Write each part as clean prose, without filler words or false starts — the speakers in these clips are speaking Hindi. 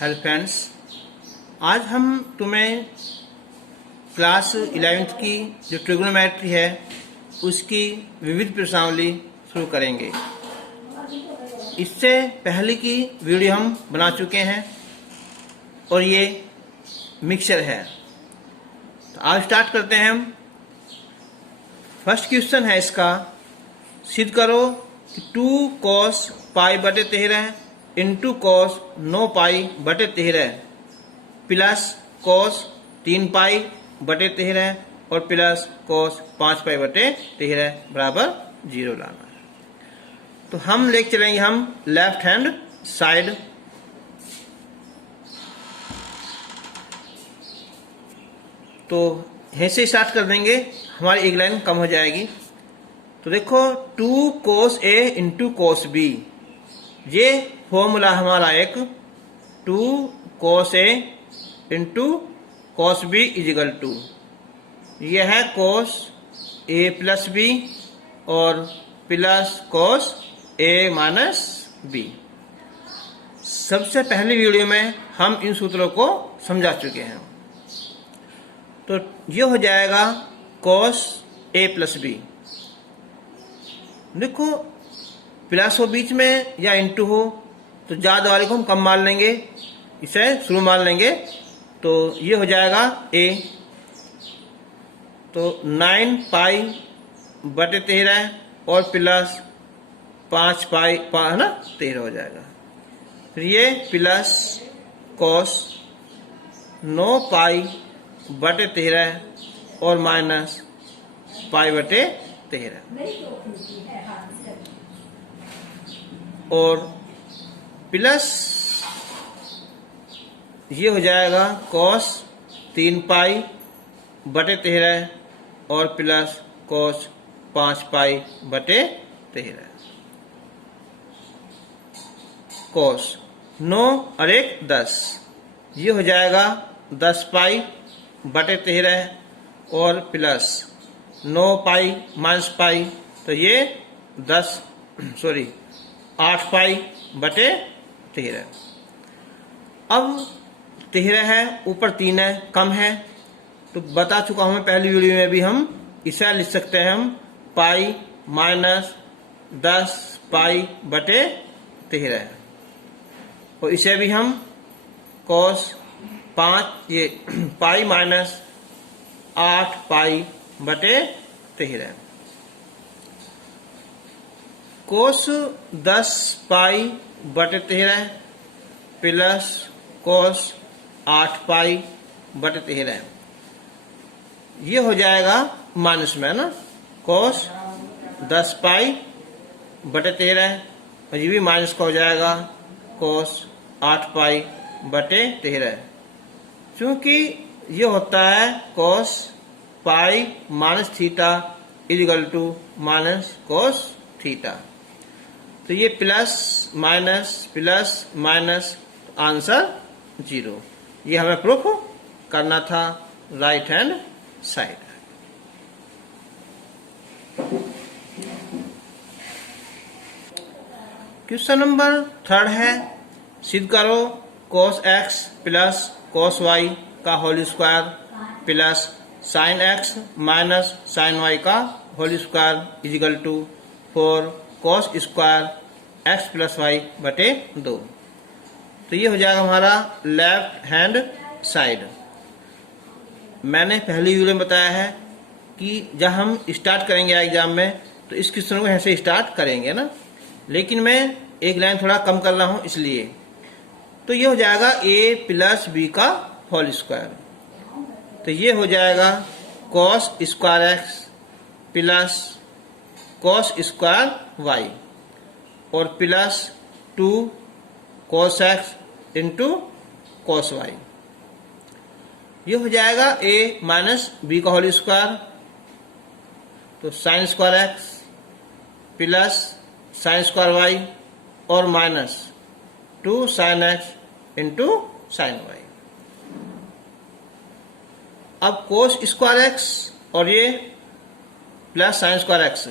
हेलो फ्रेंड्स, आज हम तुम्हें क्लास 11th की जो ट्रिग्नोमेट्री है उसकी विविध प्रश्नावली शुरू करेंगे। इससे पहले की वीडियो हम बना चुके हैं और ये मिक्सचर है। तो आज स्टार्ट करते हैं हम। फर्स्ट क्वेश्चन है इसका, सिद्ध करो कि 2 cos पाई बटे 13 इंटू cos 9 पाई बटे 13 प्लस cos 3 पाई बटे 13 और प्लस cos 5 पाई बटे 13 बराबर 0 लाना है। तो हम लेके चलेंगे हम लेफ्ट हैंड साइड। तो यहीं से स्टार्ट कर देंगे, हमारी एक लाइन कम हो जाएगी। तो देखो 2 cos A into cos B, ये फॉर्मूला हमारा एक 2 cos A into cos B is equal to, यह है cos A प्लस B और plus cos A minus B। सबसे पहली वीडियो में हम इन सूत्रों को समझा चुके हैं। तो ये हो जाएगा cos A प्लस B। देखो प्लस हो बीच में या इंटू हो तो ज्यादा वाले को हम कम मान लेंगे, इसे शुरू मान लेंगे। तो ये हो जाएगा A, तो 9 पाई बटे 13 और प्लस 5 पाई है ना 13 हो जाएगा। फिर ये प्लस cos 9 पाई बटे 13 और माइनस पाई बटे 13 और प्लस ये हो जाएगा cos 3 पाई बटे 13 और प्लस cos 5 पाई बटे 13। cos 9 और 1 10, ये हो जाएगा 10 पाई बटे 13 और प्लस 9 पाई माइनस पाई, तो ये 8 पाई बटे 13। अब 13 है, ऊपर 3 है, कम है, तो बता चुका हूं पहली वीडियो में भी, हम इसे लिख सकते हैं हम पाई माइनस 10 पाई बटे 13 और इसे भी हम cos 5 ये पाई माइनस 8 पाई बटे 13। cos 10 पाई बटे 13 प्लस cos 8 पाई बटे 13, ये हो जाएगा माइनस में ना, cos 10 पाई बटे 13 और ये भी माइनस का हो जाएगा cos 8 पाई बटे 13। क्योंकि ये होता है cos pi minus theta is equal to minus cos theta. तो ये प्लस माइनस आंसर 0। ये हमें प्रूफ करना था right hand side. Question number 3 है, सिद्ध करो cos x plus cos y का whole square plus sin x minus sin y का whole square is equal to 4 cos square x plus y बटे 2। तो ये हो जाएगा हमारा लेफ्ट हैंड साइड। मैंने पहली वीडियो में बताया है कि जब हम स्टार्ट करेंगे एग्जाम में तो इस क्वेश्चन को ऐसे स्टार्ट करेंगे ना, लेकिन मैं एक लाइन थोड़ा कम कर रहा हूं इसलिए। तो ये हो जाएगा a प्लस b का होल स्क्वायर, तो ये हो जाएगा cos square x plus cos square y और plus 2 cos x into cos y। ये हो जाएगा a माइनस b का होल स्क्वायर, तो sine square x plus sine square y और minus 2 sin x into sine y। अब cos स्क्वायर x और ये प्लस साइन स्क्वायर x,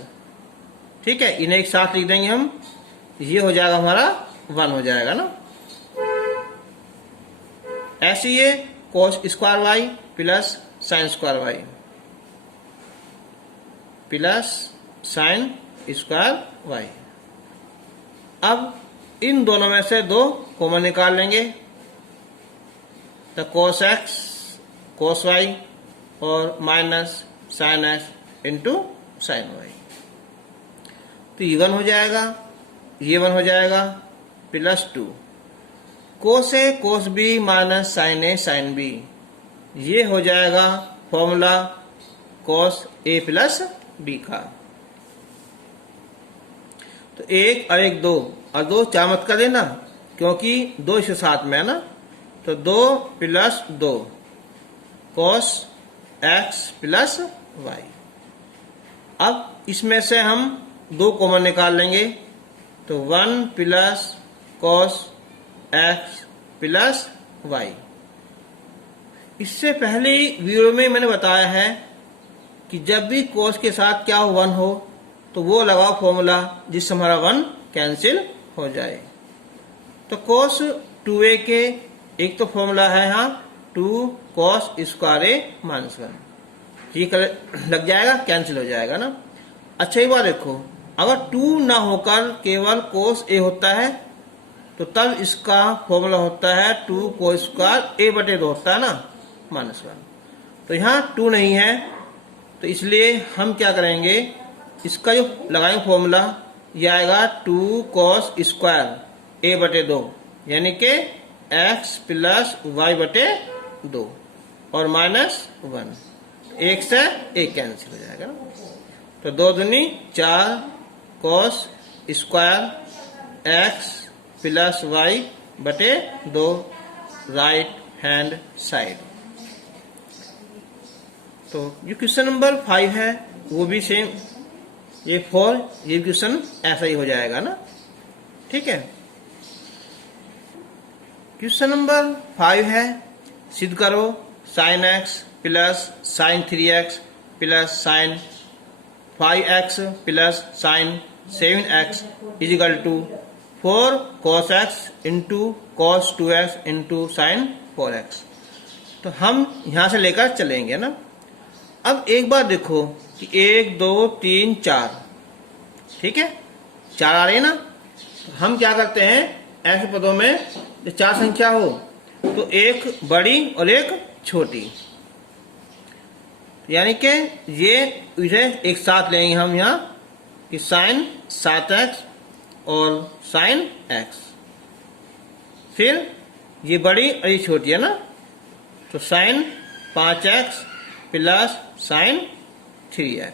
ठीक है, इन्हें एक साथ लिख देंगे हम। ये हो जाएगा हमारा 1 हो जाएगा ना। ऐसे ये cos square y plus sine square y plus sine square y. अब इन दोनों में से 2 कॉमन निकाल लेंगे, तो कोस एक्स कोस वाई और minus sine x into sine y. तो ये 1 हो जाएगा, ये 1 हो जाएगा, plus 2 cos A cos B minus sine A sine B, ये हो जाएगा formula cos A plus B का। तो 1 और 1 2 और 2 चार मत कर देना क्योंकि 2 इसके साथ में है ना, तो 2 plus 2 cos x plus y. अब इसमें से हम 2 कॉमन निकाल लेंगे, तो 1 plus cos x plus y. इससे पहले वीडियो में मैंने बताया है कि जब भी कोस के साथ क्या 1 हो तो वो लगाओ फॉर्मूला जिससे हमारा 1 कैंसिल हो जाए। तो कोस 2a के एक तो फॉर्मूला है यहाँ 2 कोस स्क्वायर ए माइनस 1, ये लग जाएगा, कैंसिल हो जाएगा ना। अच्छा एक बार देखो, अगर 2 ना होकर केवल कोस ए होता है तो तब इसका फॉर्मूला होता है 2 कोस स्क्वायर ए बटे 2 होता है ना माइनस 1। तो यहाँ 2 नहीं है, तो इसलिए हम क्या करेंगे, इसका जो लगाएंगे फॉर्मूला ये आएगा 2 कोस स्क्वायर ए बटे 2 यानी कि एक्स प्लस वाई बटे 2 और माइनस 1, 1 से 1 कैंसिल हो जाएगा ना। तो 2 दूनी 4 cos square x plus y बटे 2 राइट हैंड साइड। तो जो क्वेश्चन नंबर 5 है वो भी सेम, ये 4 ये क्वेश्चन ऐसा ही हो जाएगा ना, ठीक है। क्वेश्चन नंबर 5 है, सिद्ध करो sine x plus sine 3x plus sine 5x plus sine 7x is equal to 4 cos x into cos 2x into sine 4x। तो हम यहां से लेकर चलेंगे ना। अब एक बार देखो कि 1 2 3 4, ठीक है, 4 आ रही है ना। तो हम क्या करते हैं, ऐसे पदों में जब 4 संख्या हो तो एक बड़ी और एक छोटी, यानी कि ये इसे एक साथ लेंगे हम यहाँ कि साइन 7x और साइन x, फिर ये बड़ी और ये छोटी है ना, तो sign 5x plus sine 3x।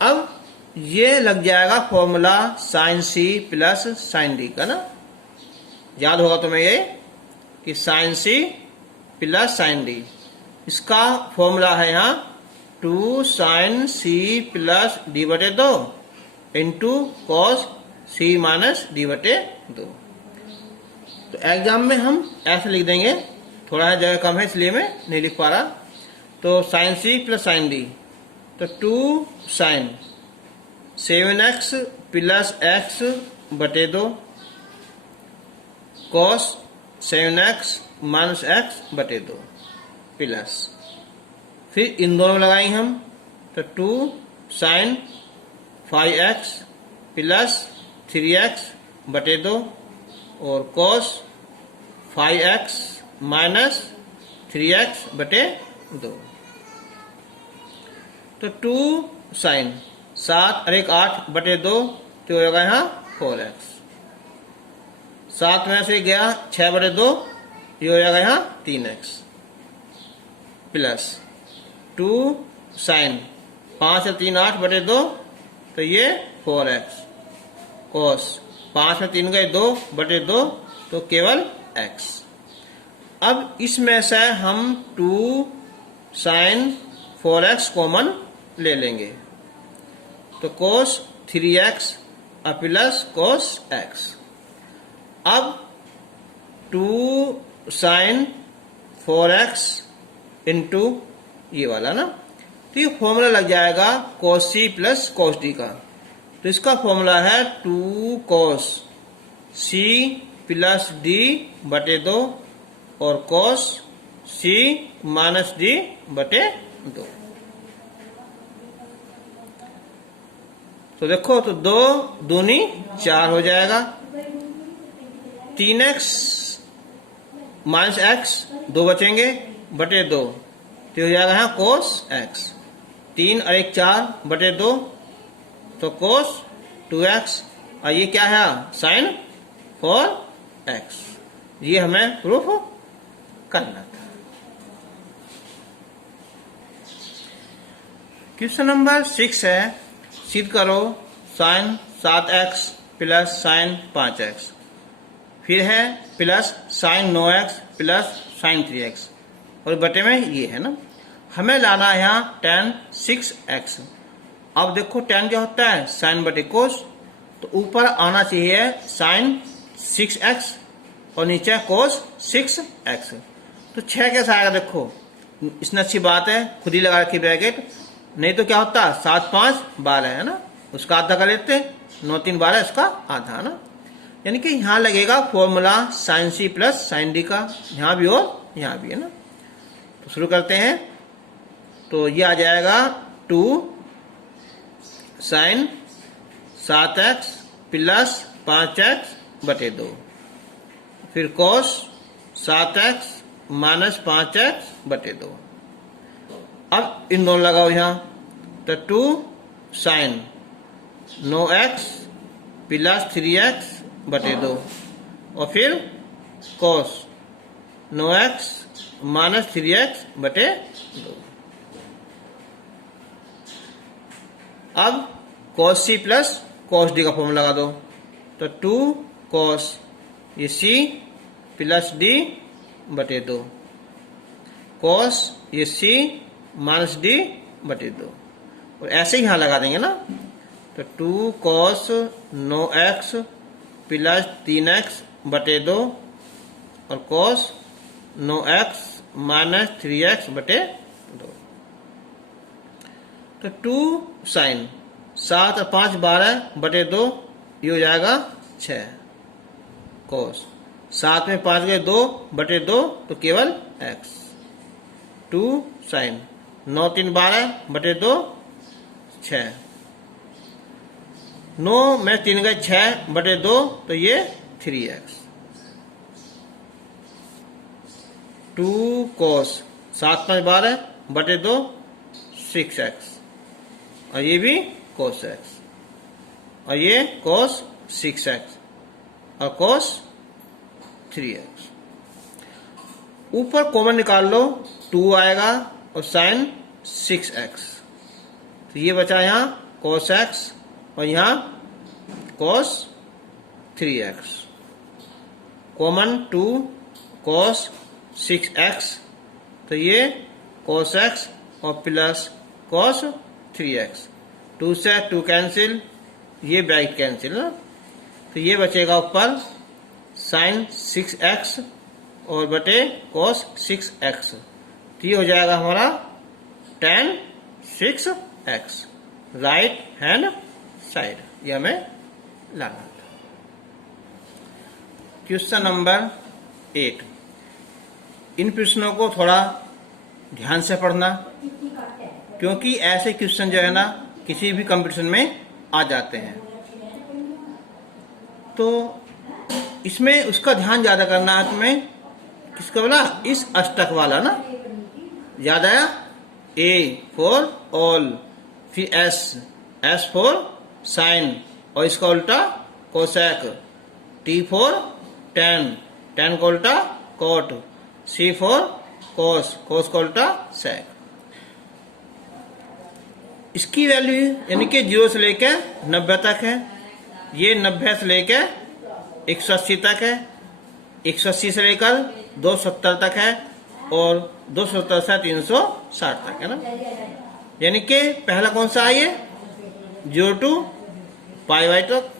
अब ये लग जाएगा formula sine c plus sine d का ना, याद होगा तुम्हें ये कि sine c plus sine d, इसका फॉर्मूला है यहाँ 2 साइन c प्लस d बटे 2 into cos c minus d बटे 2। तो एग्जाम में हम ऐसे लिख देंगे, थोड़ा जगह कम है इसलिए मैं नहीं लिख पा रहा। तो sine c plus sine d, तो 2 साइन 7x प्लस x बटे 2 कॉस 7x माइनस x बटे 2 प्लस, फिर इन दोनों में लगाएंगे हम, तो 2 साइन 5x प्लस 3x बटे 2 और cos 5x माइनस 3x बटे 2। तो 2 साइन 7 और 1 8 बटे 2, तो हो जाएगा यहाँ 4x। 7 में से गया 6 बटे 2, ये हो जाएगा यहाँ 3x प्लस 2 साइन 5 और 3 8 बटे 2, तो ये 4x cos 5 में 3 गए 2 बटे 2, तो केवल x। अब इसमें से हम 2 साइन 4x कॉमन ले लेंगे, तो cos 3x और प्लस cos x। अब 2 साइन 4x इंटू ये वाला ना, तो ये फॉर्मूला लग जाएगा cos c plus cos d का। तो इसका फॉर्मूला है 2 cos c प्लस d बटे 2 और cos c माइनस d बटे 2। तो देखो, तो 2 दूनी 4 हो जाएगा। 3x माइनस x 2 बचेंगे बटे 2, तो हो जाएगा यहाँ cos x। 3 और 1 4 बटे 2, तो cos 2x। और ये क्या है, sin 4x। ये हमें प्रूफ करना था। क्वेश्चन नंबर 6 है, सिद्ध करो sin 7x plus sin 5x, फिर है plus sin 9x plus sin 3x, और बटे में ये है ना। हमें लाना है यहाँ tan 6x। अब देखो tan क्या होता है, sin बटे cos, तो ऊपर आना चाहिए sin 6x और नीचे cos 6x। तो 6 कैसे आएगा, देखो इसमें अच्छी बात है खुद ही लगा रखी ब्रैकेट, नहीं तो क्या होता 7 5 12 है ना, उसका आधा कर लेते, 9 3 12 इसका आधा ना। यानी कि यहाँ लगेगा formula sin c plus sin d का, यहाँ भी और यहाँ भी है ना। तो शुरू करते हैं। तो ये आ जाएगा 2 sin 7x प्लस 5x बटे 2, फिर cos 7x माइनस 5x बटे 2। अब इन दोनों लगाओ यहाँ, तो 2 sin 9x प्लस 3x बटे 2, और फिर cos 9x माइनस 3x बटे 2। अब cos c plus cos d का फॉर्मूला लगा दो, तो 2 cos ये c प्लस d बटे 2, cos ये c माइनस d बटे 2, और ऐसे ही यहाँ लगा देंगे ना। तो 2 cos 9x प्लस 3x बटे 2, और cos 9x माइनस 3x बटे 2। तो 2 sin 7 और 5 12 बटे 2, ये हो जाएगा 6, cos 7 में 5 गए 2 बटे 2, तो केवल x। 2 sin 9 3 12 बटे 2 6, 9 में 3 गए 6 बटे 2, तो ये 3x। 2 cos 7 5 12 बटे 2 6x, और ये भी cos x, और ये cos 6x और cos 3x। ऊपर कॉमन निकाल लो, 2 आएगा और sin 6x, तो ये बचा यहाँ cos x और यहाँ cos 3x। Common 2 cos 6x, तो ये cos x और प्लस cos 3x। 2 से 2 कैंसिल, ये ब्रैकेट कैंसिल ना, तो ये बचेगा ऊपर sin 6x और बटे cos 6x, तो ये हो जाएगा हमारा tan 6x right hand side. ये हमें लाना था। क्वेश्चन नंबर 8, इन प्रश्नों को थोड़ा ध्यान से पढ़ना, क्योंकि ऐसे क्वेश्चन जो है ना किसी भी कंपटीशन में आ जाते हैं। तो इसमें उसका ध्यान ज्यादा करना है तुम्हें, किसका बोला, इस अष्टक वाला ना, याद आया, A फॉर ऑल, फिर S फॉर साइन, और इसका उल्टा cosec, T for tan, tan का उल्टा cot, C for cos, cos का उल्टा sec। इसकी वैल्यू यानी कि 0 से लेकर 90 तक है, ये 90 से लेकर 180 तक है, 180 से लेकर 270 तक है, और 270 से 360 तक है ना। यानी कि पहला कौन सा है, ये 0 to पाई तक,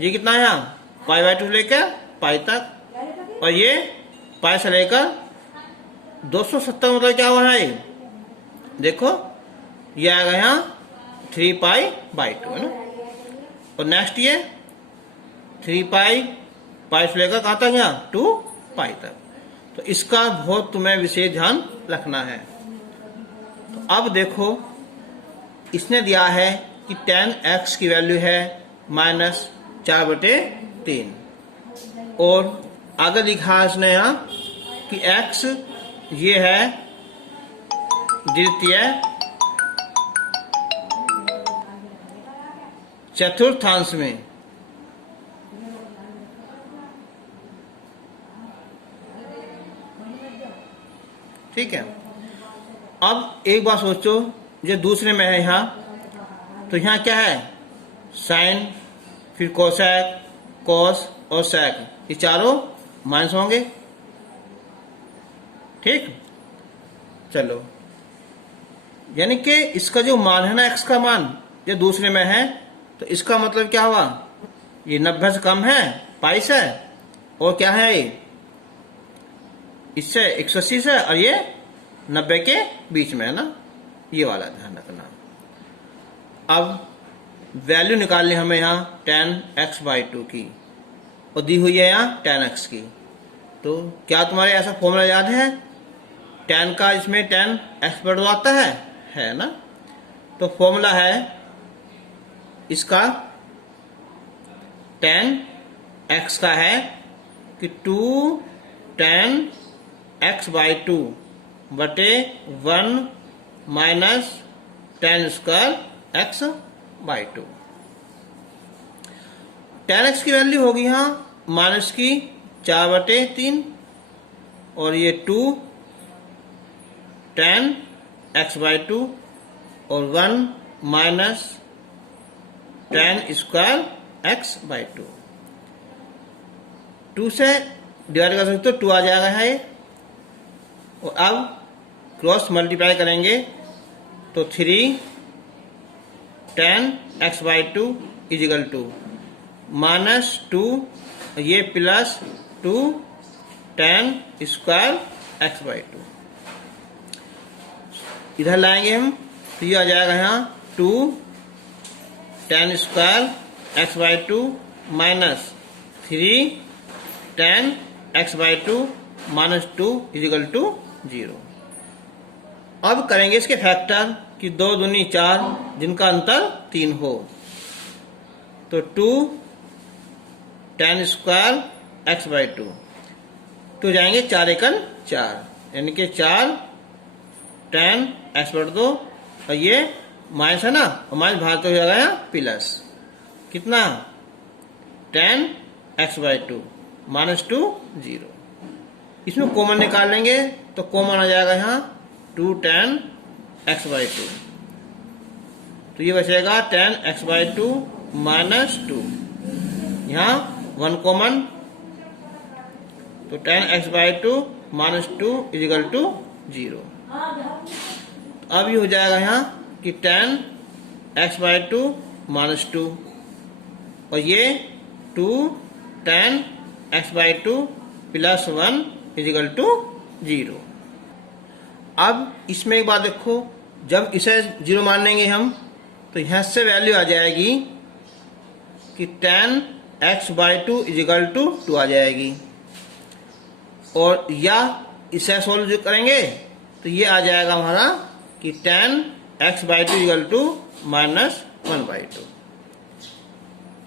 ये कितना है यहाँ पाई2 से लेकर पाई तक, और ये पाई से लेकर 270 मतलब क्या हुआ है, देखो ये आएगा यहाँ 3π/2 है ना। और नेक्स्ट ये 3π, पाई से लेकर कहाँ तक, यहाँ 2π तक, तो इसका बहुत तुम्हें विशेष ध्यान रखना है। तो अब देखो, इसने दिया है कि tan x की वैल्यू है -4/3 और आगे लिखा है इसने यहाँ कि x ये है द्वितीय चतुर्थांश में। ठीक है। अब एक बात सोचो, जो दूसरे में है यहाँ, तो यहाँ क्या है, साइन, फिर कोसेक, कॉस और सेक, ये चारों माइनस होंगे। ठीक, चलो, यानी कि इसका जो मान है ना, x का मान जो दूसरे में है, तो इसका मतलब क्या हुआ, ये 90 से कम है पाई से, और क्या है ये इससे 180 से, और ये 90 के बीच में है ना, ये वाला ध्यान रखना। अब वैल्यू निकालनी हमें यहाँ tan x/2 की, और दी हुई है यहाँ tan x की। तो क्या तुम्हारे ऐसा फॉर्मूला याद है tan का, इसमें tan x/2 आता है ना। तो फॉर्मूला है इसका, tan x का है कि 2 tan x/2 बटे 1 minus tan square x/2। tan x की वैल्यू होगी यहाँ माइनस की 4/3 और ये 2 tan x/2 और 1 माइनस tan स्क्वायर x/2। 2 से डिवाइड कर सकते हो, 2 आ जाएगा है। और अब क्रॉस मल्टीप्लाई करेंगे तो 3 tan x/2 इजिकल टू -2, ये प्लस 2 tan स्क्वायर x/2। इधर लाएंगे हम तो ये आ जाएगा यहाँ 2 tan square x/2 minus 3 tan x/2 -2 is equal to 0। अब करेंगे इसके फैक्टर कि 2 दूनी 4, जिनका अंतर 3 हो। तो 2 tan स्क्वायर x/2 तो जाएंगे 4 एकन 4, यानी कि 4 tan x/2, और ये माइनस है ना, और माइनस बाहर तो हो जाएगा प्लस, कितना tan x/2 -2 0। इसमें कॉमन निकाल लेंगे तो कॉमन आ जाएगा यहाँ 2 tan x/2, तो ये बचेगा tan x/2 -2, यहाँ 1 कॉमन, तो tan x/2 -2 इजिकल टू 0। अब ये हो जाएगा यहाँ कि tan x/2 -2 और ये 2 tan x/2 plus 1 is equal to 0। अब इसमें एक बात देखो, जब इसे 0 मान लेंगे हम तो यहाँ से वैल्यू आ जाएगी कि tan x/2 इजिकल टू 2 आ जाएगी, और या इसे सोल्व करेंगे तो ये आ जाएगा हमारा कि tan x/2 इजिकल टू -1/2।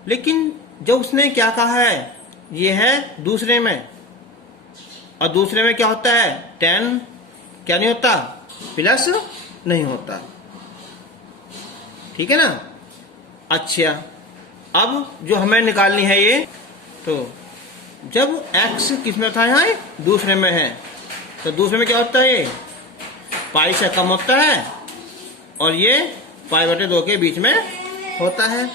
लेकिन जब उसने क्या कहा है, ये है दूसरे में, और दूसरे में क्या होता है, tan क्या नहीं होता, प्लस नहीं होता। ठीक है ना। अच्छा, अब जो हमें निकालनी है ये, तो जब x किस में था, यहाँ दूसरे में है, तो दूसरे में क्या होता है, ये पाई से कम होता है, और ये π/2 के बीच में होता है।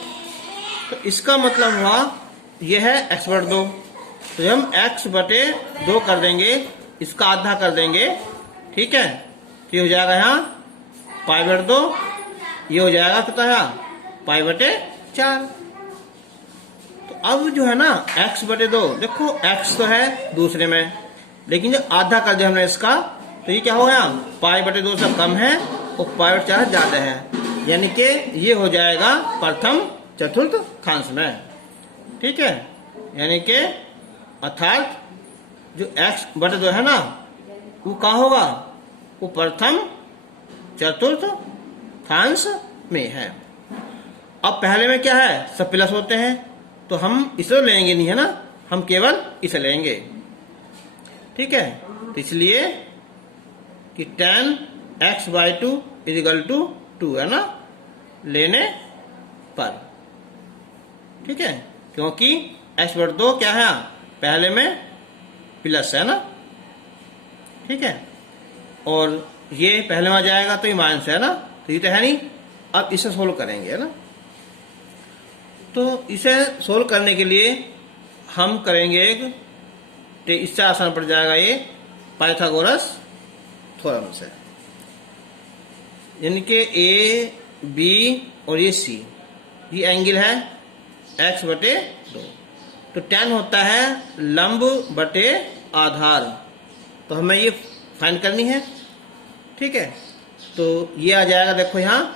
तो इसका मतलब हुआ ये है x/2, तो जब हम x/2 कर देंगे, इसका आधा कर देंगे, ठीक है, तो ये हो जाएगा यहाँ π/2, ये हो जाएगा कितना यहाँ π/4। तो अब जो है ना x/2, देखो x तो है दूसरे में, लेकिन जो आधा कर दिया हमने इसका, तो ये क्या हो गया, π/2 से कम है और π/4 ज्यादा है, यानी कि ये हो जाएगा प्रथम चतुर्थांश में। ठीक है, यानी कि अर्थात जो x बटे 2 है ना, वो कहाँ होगा? वो प्रथम चतुर्थांश में है। अब पहले में क्या है? सब प्लस होते हैं, तो हम इसे लेंगे नहीं, है ना, हम केवल इसे लेंगे। ठीक है, तो इसलिए कि tan x/2 = 2 है ना, लेने पर। ठीक है, क्योंकि x/2 क्या है? पहले में प्लस है ना। ठीक है, और ये पहले में आ जाएगा तो ये माइनस है ना, तो ये तो है नहीं। अब इसे सोल्व करेंगे, है ना। तो इसे सोल्व करने के लिए हम करेंगे तो इससे आसान पड़ जाएगा ये पाइथागोरस थ्योरम से। यानी कि A, B और ये C, ये एंगल है x/2। तो tan होता है लंब बटे आधार, तो हमें ये फाइंड करनी है। ठीक है, तो ये आ जाएगा, देखो यहाँ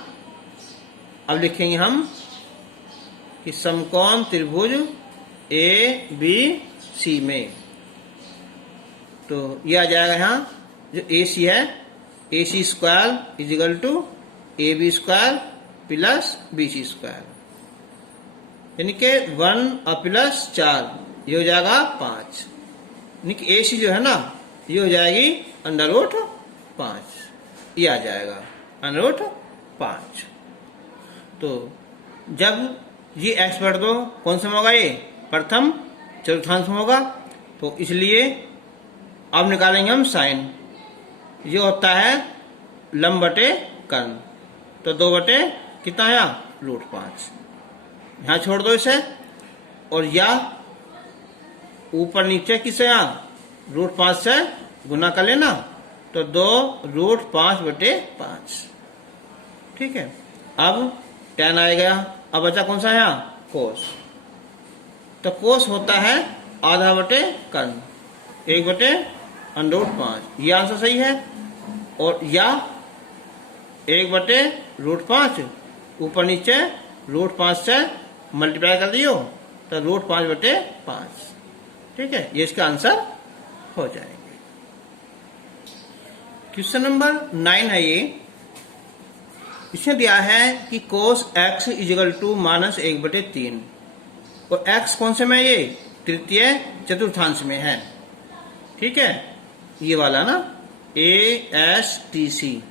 अब लिखेंगे हम कि समकोण त्रिभुज ABC में, तो ये आ जाएगा यहाँ जो AC है, AC² = AB² प्लस BC², यानी कि 1 और प्लस 4, ये हो जाएगा 5। यानी कि AC जो है ना, ये हो जाएगी √5, ये आ जाएगा √5। तो जब ये x/2 कौन सा में होगा? ये प्रथम चतुर्थांश में होगा, तो इसलिए अब निकालेंगे हम साइन। ये होता है लंब बटे कर्ण, तो 2 बटे कितना है? √5। यहाँ छोड़ दो इसे, और या ऊपर नीचे किसे यहाँ √5 से गुना कर लेना, तो 2√5/5। ठीक है, अब tan आएगा। अब बचा कौन सा है? यहाँ कोस। तो कोस होता है आधा बटे कर्ण, 1/√5, ये आंसर सही है। और या 1/√5 ऊपर नीचे √5 से मल्टीप्लाई कर दियो, तो √5/5। ठीक है, ये इसका आंसर हो जाएंगे। क्वेश्चन नंबर 9 है ये। इसमें दिया है कि cos x = -1/3, और x कौन से में? ये तृतीय चतुर्थांश में है। ठीक है, ये वाला ना ASTC।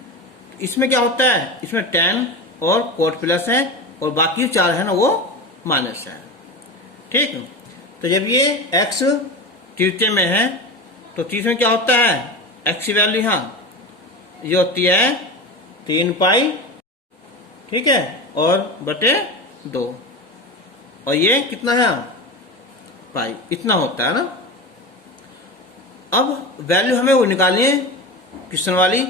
इसमें क्या होता है? इसमें tan और cot प्लस है, और बाकी 4 है ना, वो माइनस है। ठीक, तो जब ये x तृतीय में है, तो तीसरे में क्या होता है? x की वैल्यू यहाँ ये होती है 3π, ठीक है, और बटे 2, और ये कितना है? पाई, इतना होता है ना। अब वैल्यू हमें वो निकालनी है क्वेश्चन वाली,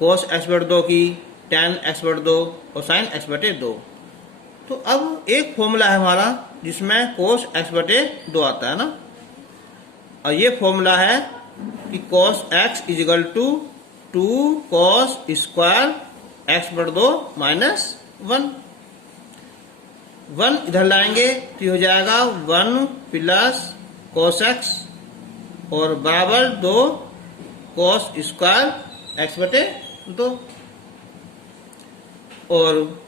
cos x/2 की, tan x/2 और sin x/2। तो अब एक फॉर्मूला है हमारा जिसमें cos x/2 आता है ना, और ये फॉर्मूला है कि cos x = 2 cos square x/2 -1। 1 इधर लाएंगे तो हो जाएगा 1 प्लस cos x, और बराबर 2 cos स्क्वायर x/2, और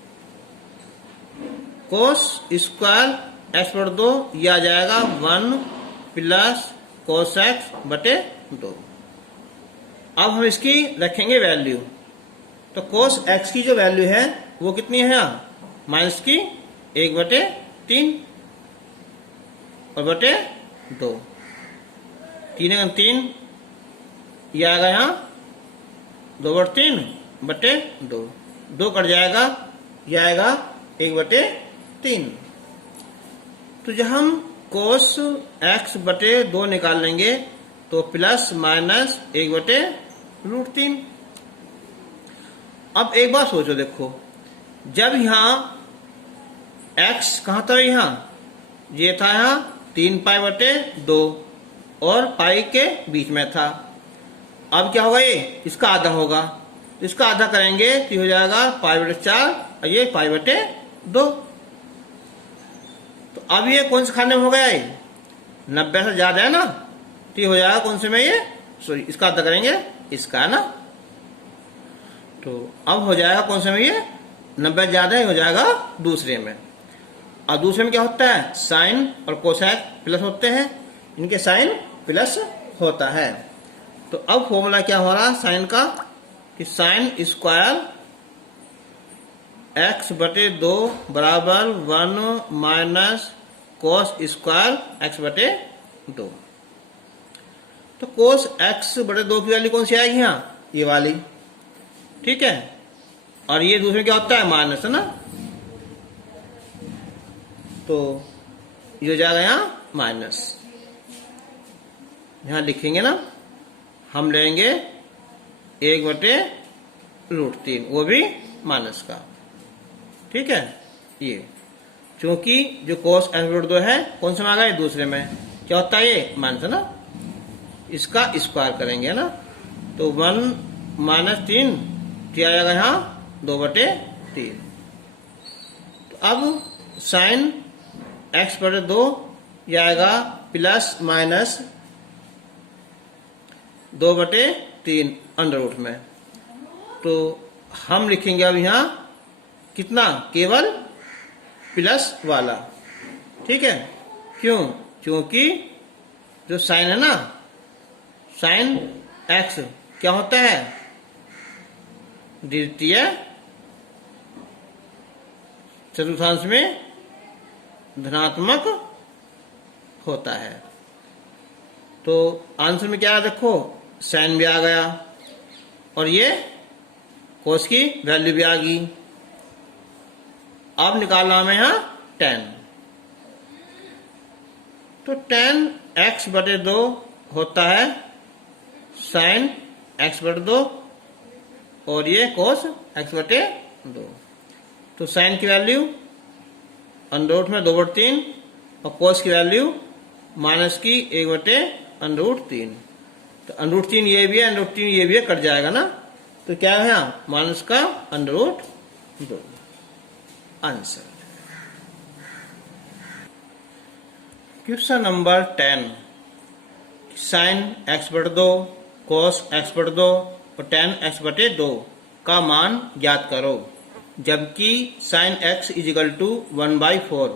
cos स्क्वायर x/2 ये आ जाएगा 1 प्लस cos x/2। अब हम इसकी रखेंगे वैल्यू, तो cos x की जो वैल्यू है वो कितनी है? माइनस की 1/3 और बटे 2, 3 ये आएगा यहाँ 2/3/2, 2 कट जाएगा, ये आएगा 1/3। तो जब हम cos x/2 निकाल लेंगे तो प्लस माइनस 1/√3। अब एक बात सोचो, देखो जब यहाँ x कहाँ था? यहाँ ये था, यहाँ 3π/2 और पाई के बीच में था। अब क्या होगा? ये इसका आधा होगा, तो इसका आधा करेंगे तो हो जाएगा π/4 और ये π/2। तो अब ये कौन से खाने में हो गया? ये 90 से ज्यादा है ना, तो ये हो जाएगा कौन से में, ये सॉरी इसका अर्थ करेंगे इसका ना। तो अब हो जाएगा कौन से में, ये 90 ज्यादा ही हो जाएगा दूसरे में। और दूसरे में क्या होता है, साइन और कोसेक प्लस होते हैं, इनके साइन प्लस होता है। तो अब फॉर्मूला क्या हो रहा है साइन का, कि साइन स्क्वायर x बटे 2 बराबर 1 माइनस कोस स्क्वायर x बटे 2। तो कोस x बटे 2 की वैल्यू कौन सी आएगी, यहाँ ये वाली, ठीक है। और ये दूसरे क्या होता है, माइनस है ना, तो ये हो जाएगा यहाँ माइनस। यहां लिखेंगे ना, हम लेंगे 1 बटे √3, वो भी माइनस का, ठीक है। ये क्योंकि जो कोस x बटे 2 है कौन से में आ गया, दूसरे में क्या होता है, ये माइनस है ना, इसका स्क्वायर करेंगे ना, तो 1 माइनस 3 क्या आएगा यहाँ 2 बटे 3। तो अब साइन x बटे 2 ये आएगा प्लस माइनस 2 बटे 3 अंडर रूट में। तो हम लिखेंगे अब यहाँ कितना, केवल प्लस वाला, ठीक है। क्यों, क्योंकि जो साइन है ना, साइन x क्या होता है, द्वितीय चतुर्थांश में धनात्मक होता है। तो आंसर में क्या है, देखो साइन भी आ गया और ये कोस की वैल्यू भी आ गई। अब निकालना हमें यहाँ tan। तो tan x बटे 2 होता है साइन x बटे 2 और ये कोस x बटे 2। तो साइन की वैल्यू अंडर रूट में 2 बटे 3 और कोस की वैल्यू माइनस की 1 बटे अंडर रूट 3। तो अंडर रूट 3 ये भी है, अंडर रूट 3 ये भी है, कट जाएगा ना, तो क्या है यहाँ माइनस का under root 2 answer. Question number 10, sine x बटे 2 कोस x बटे 2 और tan x बटे 2 का मान ज्ञात करो, जबकि sine x is equal to 1/4।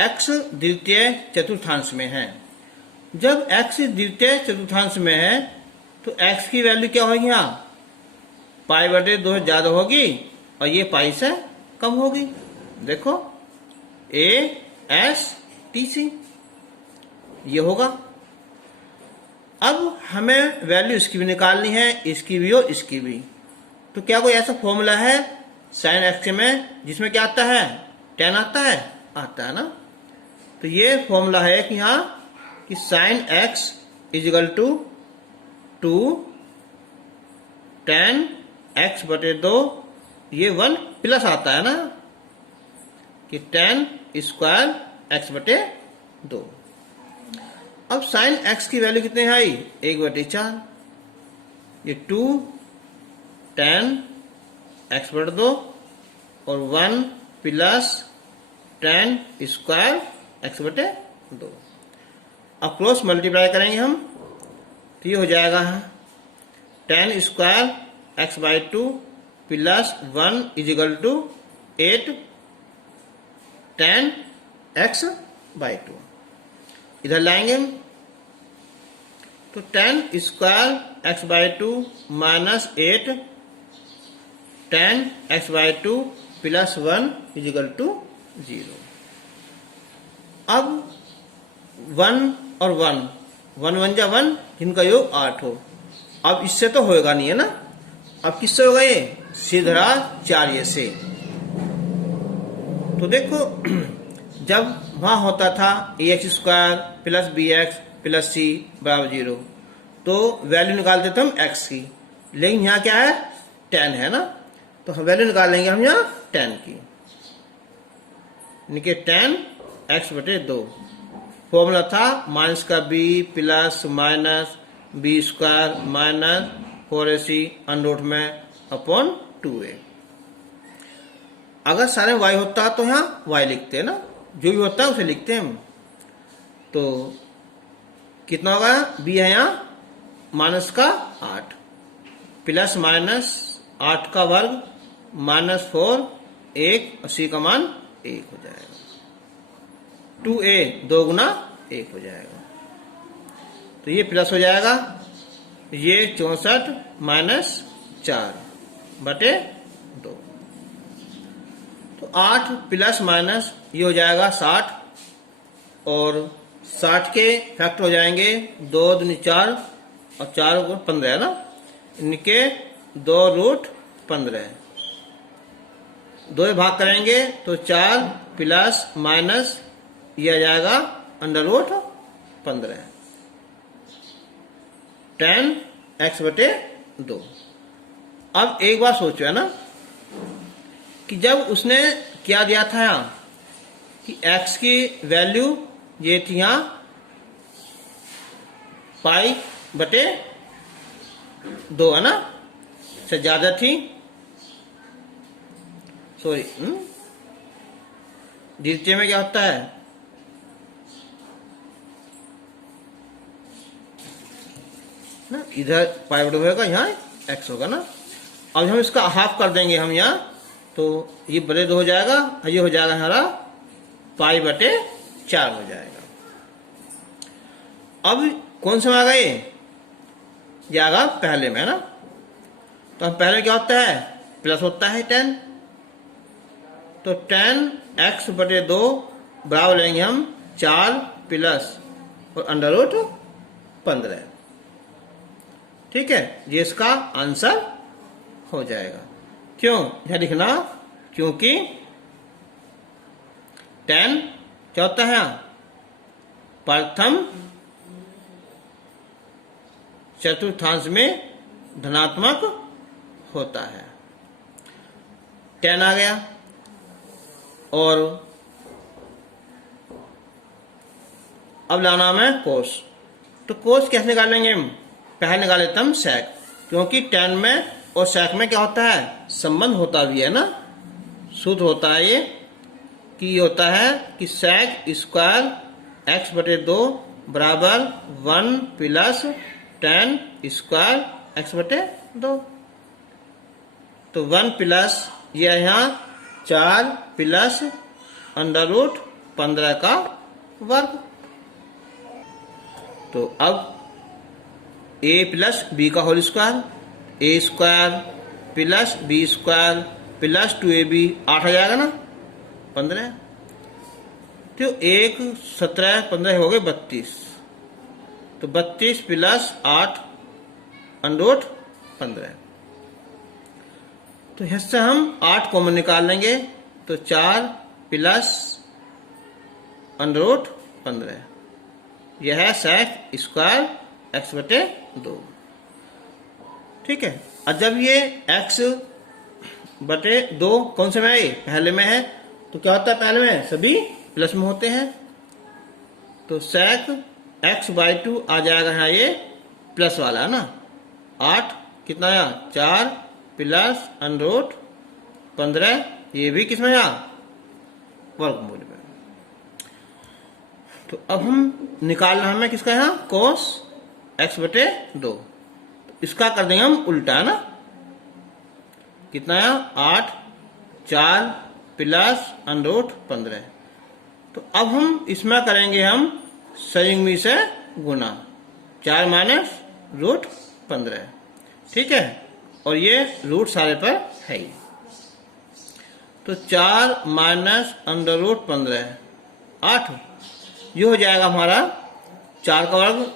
x द्वितीय चतुर्थांश में है। जब x द्वितीय चतुर्थांश में है तो x की वैल्यू क्या होगी, यहाँ पाई बटे 2 ज्यादा होगी और ये पाई से कम होगी। देखो a s t c ये होगा। अब हमें वैल्यू इसकी भी निकालनी है, इसकी भी और इसकी भी। तो क्या कोई ऐसा फॉर्मूला है साइन एक्स में जिसमें क्या आता है, tan आता है, आता है ना। तो ये फॉर्मूला है कि यहाँ कि sine x is equal to 2 tan x बटे 2, ये 1 प्लस आता है ना, कि tan स्क्वायर x बटे 2। अब साइन x की वैल्यू कितनी आई, 1 बटे 4, ये 2 tan x बटे 2 और 1 प्लस tan स्क्वायर x बटे 2। अब क्रॉस मल्टीप्लाई करेंगे हम, तो ये हो जाएगा tan square x by 2 plus 1 is equal to 8 tan x by 2। इधर लाएंगे तो tan square x by 2 minus 8 tan x by 2 plus 1 is equal to 0। अब 1 और 1 1 जा 1, जिनका योग 8 हो। अब इससे तो होएगा नहीं है ना, अब किससे होगा, ये सीधा 4 से। तो देखो जब वहां होता था ax square plus bx plus c बराबर 0, तो वैल्यू निकालते थे हम x की, लेकिन यहाँ क्या है tan है ना, तो वैल्यू निकाल लेंगे हम यहाँ tan की, यानी tan x बटे 2। फॉर्मूला था माइनस का b plus minus b square minus 4ac under root में अपॉन 2a। अगर सारे y होता तो यहाँ y लिखते हैं ना, जो भी होता है उसे लिखते हैं हम। तो कितना होगा, बी है यहाँ माइनस का 8 प्लस माइनस 8 का वर्ग माइनस 4 1 और सी का मान 1 हो जाएगा। 2a 2 गुना 1 हो जाएगा। तो ये प्लस हो जाएगा, ये 64 माइनस 4 बटे 2। तो 8 प्लस माइनस ये हो जाएगा 60 और 60 के फैक्टर हो जाएंगे 2 दूनी 4 और 4 को 15 है ना, इनके 2 रूट 15 2 भाग करेंगे तो 4 प्लस माइनस ये आ जाएगा अंडर रूट 15 10x बटे 2। अब एक बार सोचो है ना कि जब उसने क्या दिया था यहाँ कि x की वैल्यू ये थी यहाँ पाई बटे 2 है ना, से ज्यादा थी, सॉरी द्वितीय में क्या होता है ना, इधर पाई बटे होगा, यहाँ x होगा ना। अब हम इसका हाफ कर देंगे हम यहाँ, तो ये बटे 2 हो जाएगा और ये हो जाएगा हमारा पाई बटे 4 हो जाएगा। अब कौन सा में आ गया ये आ गया पहले में है ना। तो हम पहले क्या होता है प्लस होता है 10, तो 10x बटे 2 बराबर लेंगे हम 4 प्लस और अंडर रूट 15। ठीक है, ये इसका आंसर हो जाएगा। क्यों यह लिखना, क्योंकि 10 क्या होता है प्रथम चतुर्थांश में धनात्मक होता है। 10 आ गया और अब लाना है कोस। तो कोस कैसे निकालेंगे हम, पहले निकाल लेते हम सेक, क्योंकि 10 में और सेक में क्या होता है संबंध होता भी है ना, सूत्र होता है ये कि होता है कि सेक स्क्वायर x बटे 2 बराबर 1 प्लस 10 स्क्वायर x बटे 2। तो 1 प्लस यह यहाँ 4 प्लस अंडर रूट 15 का वर्ग। तो अब a प्लस बी का whole square, a square plus b square plus 2ab 8 आ जाएगा ना 15। तो 1 17 15 हो गए 32, तो 32 प्लस 8 अंडर रूट 15। तो इससे हम 8 कॉमन निकाल लेंगे, तो 4 प्लस अंडर रूट 15, यह है सेक स्क्वायर x बटे 2। ठीक है, और जब ये x बटे 2 कौन से में है, पहले में है, तो क्या होता है पहले में सभी प्लस में होते हैं, तो सेक x बाई 2 आ जाएगा यहाँ ये प्लस वाला है ना। 8 कितना आया 4 प्लस अंडर रूट 15, ये भी किसमें आया वर्गमूल में। तो अब हम निकालना हमें किसका यहाँ कोस x बटे 2, इसका कर देंगे हम उल्टा ना, कितना है 8 4 प्लस अंडर रूट 15। तो अब हम इसमें करेंगे हम संयुग्मी से गुना, 4 माइनस रूट 15। ठीक है, और ये रूट सारे पर है ही, तो 4 माइनस अंडर रूट 15 8, ये हो जाएगा हमारा 4 का वर्ग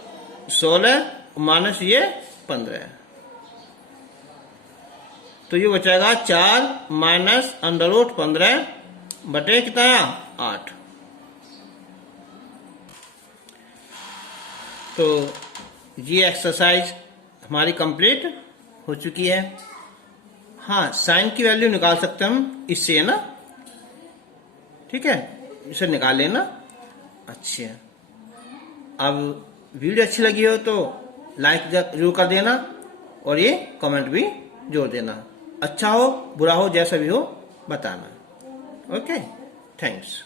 16 माइनस ये 15, तो ये बचेगा 4 माइनस अंडर रूट 15 बटे कितना 8। तो ये एक्सरसाइज हमारी कंप्लीट हो चुकी है। हाँ, साइन की वैल्यू निकाल सकते हैं हम इससे है ना। ठीक है, इसे निकाल लेना। अच्छा, अब वीडियो अच्छी लगी हो तो लाइक जरूर कर देना और ये कमेंट भी जोड़ देना। अच्छा हो बुरा हो जैसा भी हो बताना। Okay, thanks.